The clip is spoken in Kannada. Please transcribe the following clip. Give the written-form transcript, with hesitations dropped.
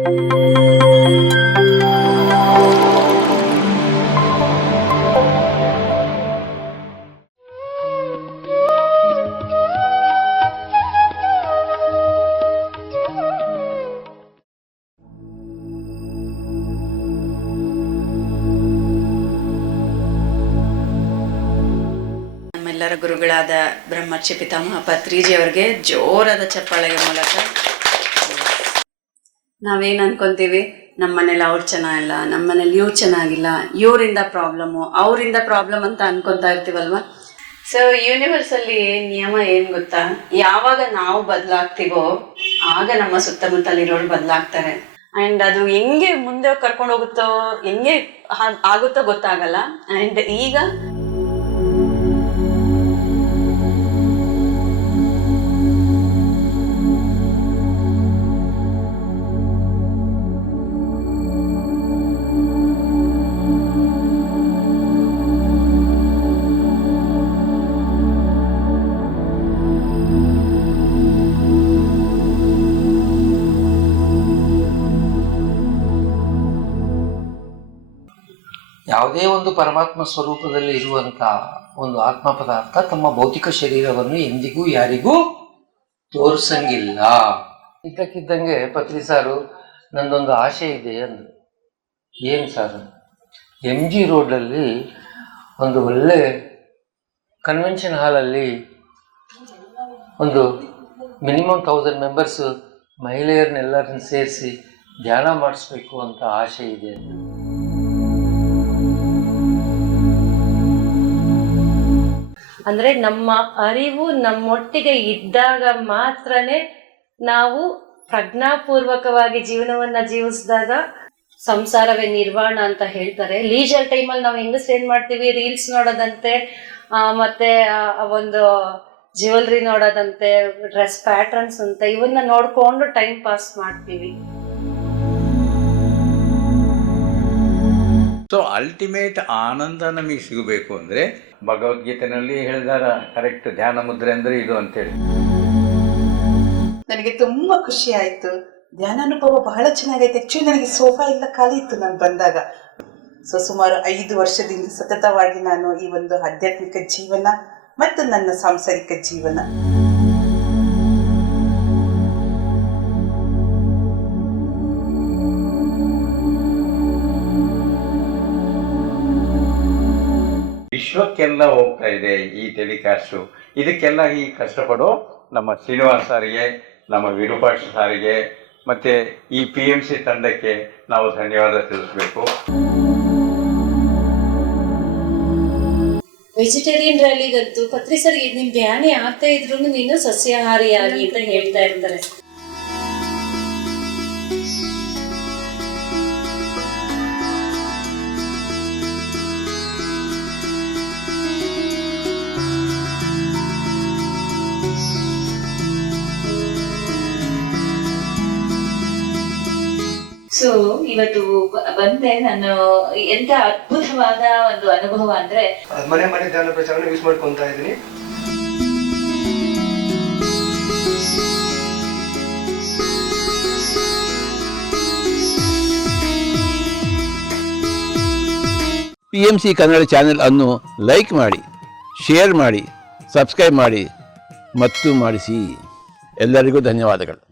ನಮ್ಮೆಲ್ಲರ ಗುರುಗಳಾದ ಬ್ರಹ್ಮರ್ಷಿ ಪಿತಾಮಹ ಪತ್ರಿಜಿ ಅವರಿಗೆ ಜೋರಾದ ಚಪ್ಪಾಳೆಯ ಮೂಲಕ ನಾವೇನು ಅನ್ಕೊಂತೀವಿ, ನಮ್ಮನೇಲಿ ಅವ್ರು ಚೆನ್ನಾಗಿಲ್ಲ, ನಮ್ಮನೇಲಿ ಇವ್ರು ಚೆನ್ನಾಗಿಲ್ಲ, ಇವರಿಂದ ಪ್ರಾಬ್ಲಮ್ಮು ಅವರಿಂದ ಪ್ರಾಬ್ಲಮ್ ಅಂತ ಅನ್ಕೊತಾ ಇರ್ತೀವಲ್ವ. ಸೊ ಯೂನಿವರ್ಸಲ್ಲಿ ನಿಯಮ ಏನು ಗೊತ್ತಾ, ಯಾವಾಗ ನಾವು ಬದಲಾಗ್ತೀವೋ ಆಗ ನಮ್ಮ ಸುತ್ತಮುತ್ತಲಿರೋರು ಬದಲಾಗ್ತಾರೆ. ಆ್ಯಂಡ್ ಅದು ಹೆಂಗೆ ಮುಂದೆ ಕರ್ಕೊಂಡು ಹೋಗುತ್ತೋ, ಹೆಂಗೆ ಆಗುತ್ತೋ ಗೊತ್ತಾಗಲ್ಲ. ಆ್ಯಂಡ್ ಈಗ ಯಾವುದೇ ಒಂದು ಪರಮಾತ್ಮ ಸ್ವರೂಪದಲ್ಲಿ ಇರುವಂಥ ಒಂದು ಆತ್ಮ ಪದಾರ್ಥ ತಮ್ಮ ಭೌತಿಕ ಶರೀರವನ್ನು ಎಂದಿಗೂ ಯಾರಿಗೂ ತೋರಿಸಂಗಿಲ್ಲ. ಇದ್ದಕ್ಕಿದ್ದಂಗೆ ಪತ್ರಿ ಸಾರು ನಂದೊಂದು ಆಸೆ ಇದೆ ಅಂದರು. ಏನು ಸರ್? MG ರೋಡಲ್ಲಿ ಒಂದು ಒಳ್ಳೆ ಕನ್ವೆನ್ಷನ್ ಹಾಲಲ್ಲಿ ಒಂದು ಮಿನಿಮಮ್ 1000 ಮೆಂಬರ್ಸು ಮಹಿಳೆಯರನ್ನೆಲ್ಲರನ್ನ ಸೇರಿಸಿ ಧ್ಯಾನ ಮಾಡಿಸ್ಬೇಕು ಅಂತ ಆಸೆ ಇದೆ. ಅಂದ್ರೆ ನಮ್ಮ ಅರಿವು ನಮ್ಮೊಟ್ಟಿಗೆ ಇದ್ದಾಗ ಮಾತ್ರನೇ ನಾವು ಪ್ರಜ್ಞಾಪೂರ್ವಕವಾಗಿ ಜೀವನವನ್ನ ಜೀವಿಸಿದಾಗ ಸಂಸಾರವೇ ನಿರ್ವಾಣ ಅಂತ ಹೇಳ್ತಾರೆ. ಲೀಜರ್ ಟೈಮಲ್ಲಿ ನಾವು ಹೆಂಗಸ್ ಏನ್ ಮಾಡ್ತೀವಿ, ರೀಲ್ಸ್ ನೋಡೋದಂತೆ, ಮತ್ತೆ ಒಂದು ಜ್ಯುವೆಲ್ರಿ ನೋಡೋದಂತೆ, ಡ್ರೆಸ್ ಪ್ಯಾಟರ್ನ್ಸ್ ಅಂತ ಇವನ್ನ ನೋಡ್ಕೊಂಡು ಟೈಮ್ ಪಾಸ್ ಮಾಡ್ತೀವಿ. ಸೊ ಅಲ್ಟಿಮೇಟ್ ಆನಂದ ನಮಗೆ ಸಿಗಬೇಕು ಅಂದರೆ ಭಗವದ್ಗೀತೆಯಲ್ಲಿ ಹೇಳಿದಾರ ಕರೆಕ್ಟ್, ಧ್ಯಾನ ಮುದ್ರೆ ಅಂದರೆ ಇದು ಅಂತೇಳಿ. ನನಗೆ ತುಂಬ ಖುಷಿ ಆಯಿತು. ಧ್ಯಾನ ಅನುಭವ ಬಹಳ ಚೆನ್ನಾಗೈತೆ. ಆ್ಯಕ್ಚುಲಿ ನನಗೆ ಸೋಫಾ ಎಲ್ಲ ಖಾಲಿ ಇತ್ತು ನಾನು ಬಂದಾಗ. ಸೊ ಸುಮಾರು 5 ವರ್ಷದಿಂದ ಸತತವಾಗಿ ನಾನು ಈ ಒಂದು ಆಧ್ಯಾತ್ಮಿಕ ಜೀವನ ಮತ್ತು ನನ್ನ ಸಾಂಸಾರಿಕ ಜೀವನ ವಿಶ್ವಕ್ಕೆಲ್ಲ ಹೋಗ್ತಾ ಇದೆ ಈ ಟೆಲಿಕಾಸ್ಟು. ಇದಕ್ಕೆಲ್ಲ ಈ ಕಷ್ಟಪಡೋ ನಮ್ಮ ಶ್ರೀನಿವಾಸ್ ಸಾರಿಗೆ, ನಮ್ಮ ವಿರೂಪಾಕ್ಷ ಸಾರಿಗೆ ಮತ್ತು ಈ PMC ತಂಡಕ್ಕೆ ನಾವು ಧನ್ಯವಾದ ತಿಳಿಸ್ಬೇಕು. ವೆಜಿಟೇರಿಯನ್ ರ್ಯಾಲಿಗಂತೂ ಪತ್ರಿ ಸರ್ ನಿಮ್ ಧ್ಯಾನ ಆಗ್ತಾ ಇದ್ರು ನೀನು ಸಸ್ಯಾಹಾರಿಯಾಗಿ ಅಂತ ಹೇಳ್ತಾ ಇರ್ತಾರೆ. ಸೊ ಇವತ್ತು ಬಂದೆ ನಾನು, ಎಂತ ಅದ್ಭುತವಾದ ಒಂದು ಅನುಭವ ಅಂದ್ರೆ ಮನೆ ಧ್ಯಾನ ಪ್ರಚಾರ ಯೂಸ್ ಮಾಡ್ಕೊಂತ ಇದ್ದೀನಿ. PMC ಕನ್ನಡ ಚಾನೆಲ್ ಅನ್ನು ಲೈಕ್ ಮಾಡಿ, ಶೇರ್ ಮಾಡಿ, ಸಬ್ಸ್ಕ್ರೈಬ್ ಮಾಡಿ ಮತ್ತು ಮಾಡಿಸಿ. ಎಲ್ಲರಿಗೂ ಧನ್ಯವಾದಗಳು.